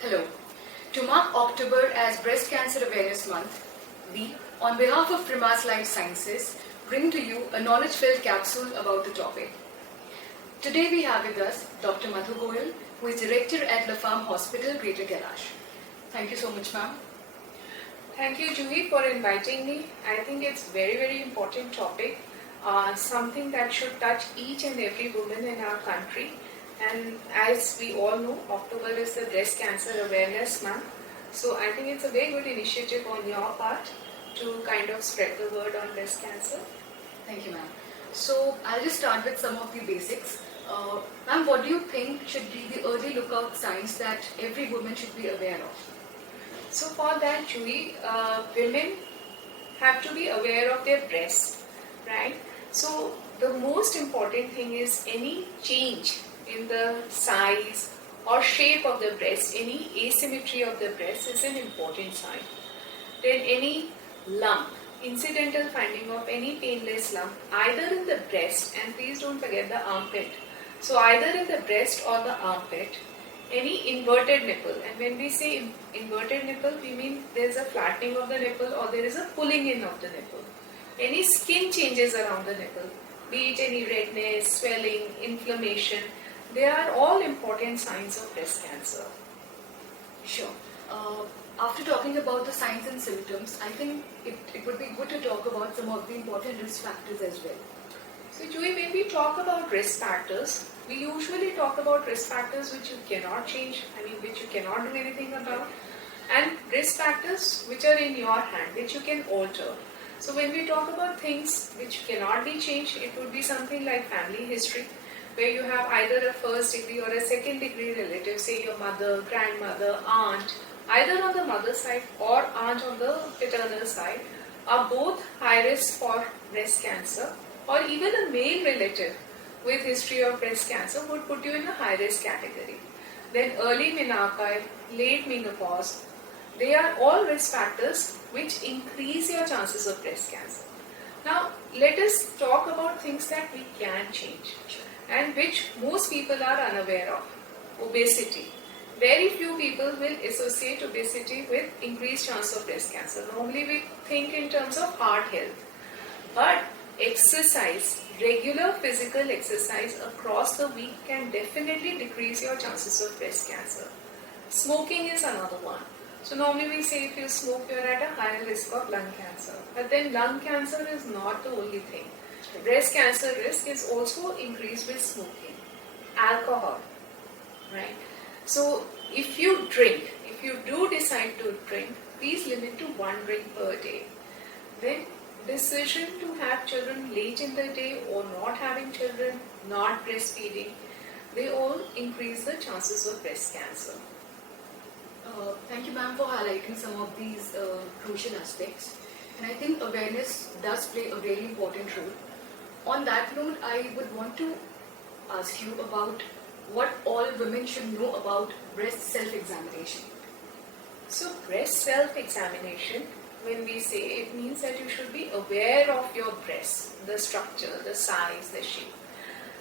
Hello. To mark October as Breast Cancer Awareness Month, we, on behalf of Primas Life Sciences, bring to you a knowledge-filled capsule about the topic. Today we have with us Dr. Madhu Goel, who is Director at La Femme Hospital, Greater Kailash. Thank you so much, ma'am. Thank you, Juhi, for inviting me. I think it's very important topic, something that should touch each and every woman in our country. And as we all know, October is the Breast Cancer Awareness Month. So I think it's a very good initiative on your part to kind of spread the word on breast cancer. Thank you, ma'am. So I'll just start with some of the basics. Ma'am, what do you think should be the early lookout signs that every woman should be aware of? So for that, Juhi, women have to be aware of their breasts, right? So the most important thing is any change in the size or shape of the breast, any asymmetry of the breast is an important sign. Then any lump, incidental finding of any painless lump, either in the breast, and please don't forget the armpit. So either in the breast or the armpit, any inverted nipple, and when we say inverted nipple, we mean there is a flattening of the nipple or there is a pulling in of the nipple. Any skin changes around the nipple, be it any redness, swelling, inflammation, they are all important signs of breast cancer. Sure. After talking about the signs and symptoms, I think it would be good to talk about some of the important risk factors as well. So Joey, when we talk about risk factors, we usually talk about risk factors which you cannot change, which you cannot do anything about, and risk factors which are in your hand, which you can alter. So when we talk about things which cannot be changed, it would be something like family history, where you have either a first degree or a second degree relative, say your mother, grandmother, aunt, either on the mother side or aunt on the paternal side, are both high risk for breast cancer, or even a male relative with history of breast cancer would put you in a high risk category. Then early menarche, late menopause, they are all risk factors which increase your chances of breast cancer. Now let us talk about things that we can change and which most people are unaware of. Obesity. Very few people will associate obesity with increased chance of breast cancer. Normally we think in terms of heart health. But exercise, regular physical exercise across the week can definitely decrease your chances of breast cancer. Smoking is another one. So normally we say if you smoke, you are at a higher risk of lung cancer. But then lung cancer is not the only thing. Breast cancer risk is also increased with smoking. Alcohol, right? So if you drink, if you do decide to drink, please limit to 1 drink per day. Then decision to have children late in the day or not having children, not breastfeeding, they all increase the chances of breast cancer. Thank you, ma'am, for highlighting some of these crucial aspects. And I think awareness does play a very important role. On that note, I would want to ask you about what all women should know about breast self-examination. So breast self-examination, when we say, it means that you should be aware of your breast, the structure, the size, the shape.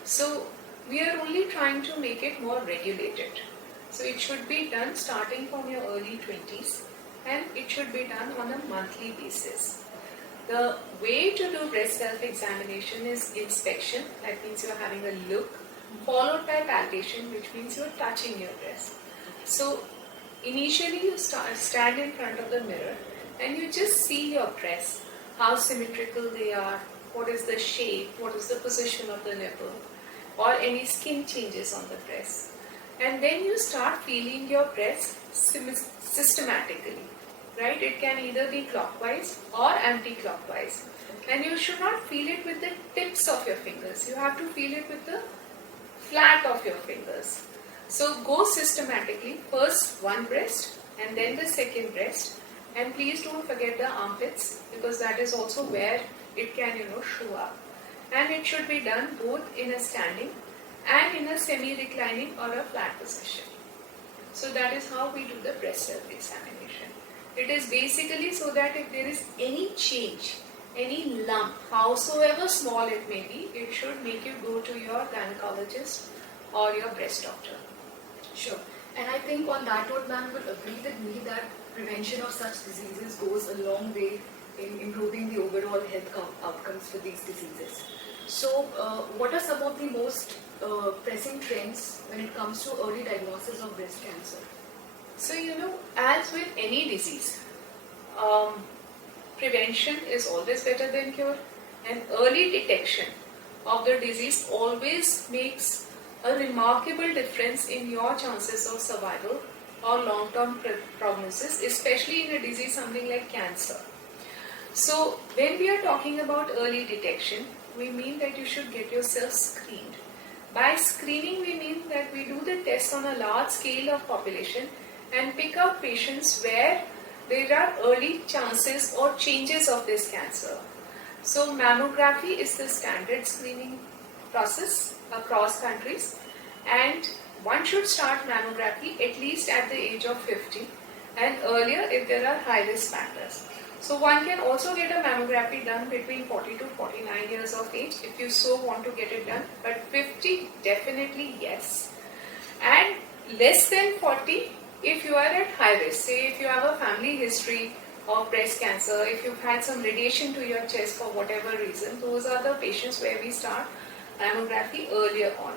So we are only trying to make it more regulated. So it should be done starting from your early 20s and it should be done on a monthly basis. The way to do breast self-examination is inspection, that means you are having a look, followed by palpation, which means you are touching your breast. So initially you stand in front of the mirror and you just see your breasts, how symmetrical they are, what is the shape, what is the position of the nipple, or any skin changes on the breast. And then you start feeling your breast systematically, right? It can either be clockwise or anti-clockwise. And you should not feel it with the tips of your fingers. You have to feel it with the flat of your fingers. So go systematically, first one breast and then the second breast. And please don't forget the armpits, because that is also where it can, show up. And it should be done both in a standing and in a semi-reclining or a flat position. So that is how we do the breast self-examination. It is basically so that if there is any change, any lump, howsoever small it may be, it should make you go to your gynecologist or your breast doctor. Sure. And I think on that note, ma'am, you will agree with me that prevention of such diseases goes a long way in improving the overall health outcomes for these diseases. So, what are some of the most pressing trends when it comes to early diagnosis of breast cancer? So, as with any disease, prevention is always better than cure, and early detection of the disease always makes a remarkable difference in your chances of survival or long-term prognosis, especially in a disease something like cancer. So, when we are talking about early detection, we mean that you should get yourself screened. By screening, we mean that we do the test on a large scale of population and pick out patients where there are early chances or changes of this cancer. So, mammography is the standard screening process across countries, and one should start mammography at least at the age of 50 and earlier if there are high risk factors. So one can also get a mammography done between 40 to 49 years of age if you so want to get it done, but 50 definitely yes, and less than 40 if you are at high risk. Say if you have a family history of breast cancer, if you've had some radiation to your chest for whatever reason, those are the patients where we start mammography earlier on.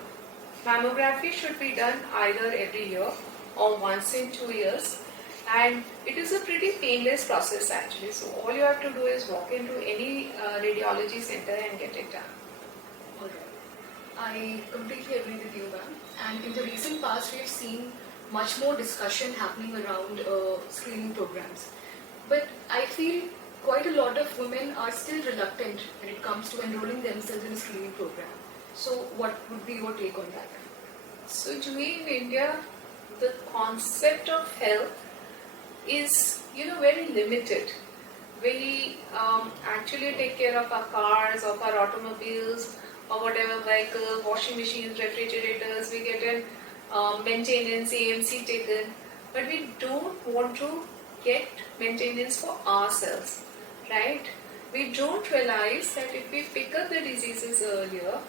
Mammography should be done either every year or once in 2 years, and it is a pretty painless process actually. So all you have to do is walk into any radiology center and get it done. Alright. I completely agree with you, ma'am. And in the recent past, we have seen much more discussion happening around screening programs. But I feel quite a lot of women are still reluctant when it comes to enrolling themselves in a screening program. So what would be your take on that? So Juhi, in India, the concept of health is, very limited. We actually take care of our cars, of our automobiles, or whatever vehicle, washing machines, refrigerators. We get in maintenance, AMC taken, but we don't want to get maintenance for ourselves, right? We don't realize that if we pick up the diseases earlier,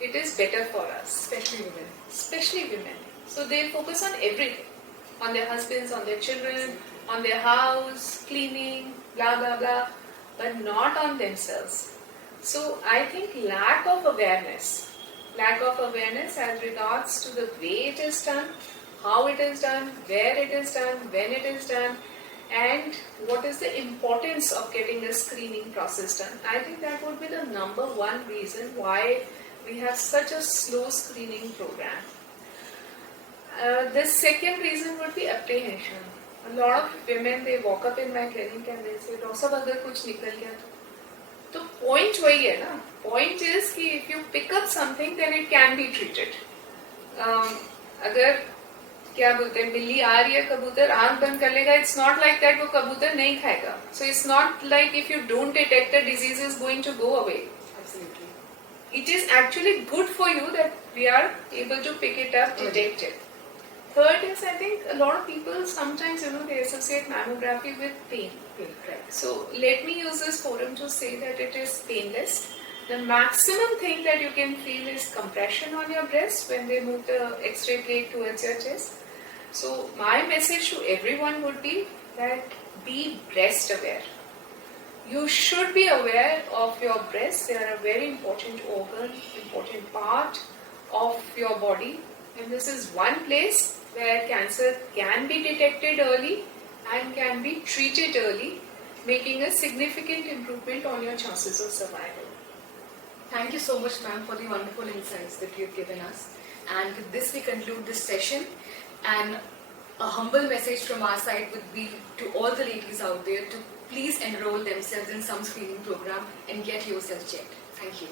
it is better for us. Especially women. So they focus on everything. On their husbands, on their children, on their house, cleaning, blah blah blah, but not on themselves. So I think lack of awareness as regards to the way it is done, how it is done, where it is done, when it is done, and what is the importance of getting a screening process done. I think that would be the number one reason why we have such a slow screening program. The second reason would be apprehension. A lot of women, they walk up in my clinic and they say, "Doctor, अगर कुछ निकल गया तो point वही है ना. Point is कि if you pick up something, then it can be treated. अगर क्या बोलते हैं, बिल्ली आ रही है, कबूतर आंख बंद कर लेगा, it's not like that वो कबूतर नहीं खाएगा. So it's not like if you don't detect the disease is going to go away. Absolutely. It is actually good for you that we are able to pick it up, detect it. Third is, I think a lot of people sometimes, they associate mammography with pain. Right. So let me use this forum to say that it is painless. The maximum thing that you can feel is compression on your breast when they move the X-ray plate towards your chest. So my message to everyone would be that be breast aware. You should be aware of your breasts. They are a very important organ, important part of your body. And this is one place where cancer can be detected early and can be treated early, making a significant improvement on your chances of survival. Thank you so much, ma'am, for the wonderful insights that you have given us. And with this, we conclude this session. And a humble message from our side would be to all the ladies out there to please enroll themselves in some screening program and get yourself checked. Thank you.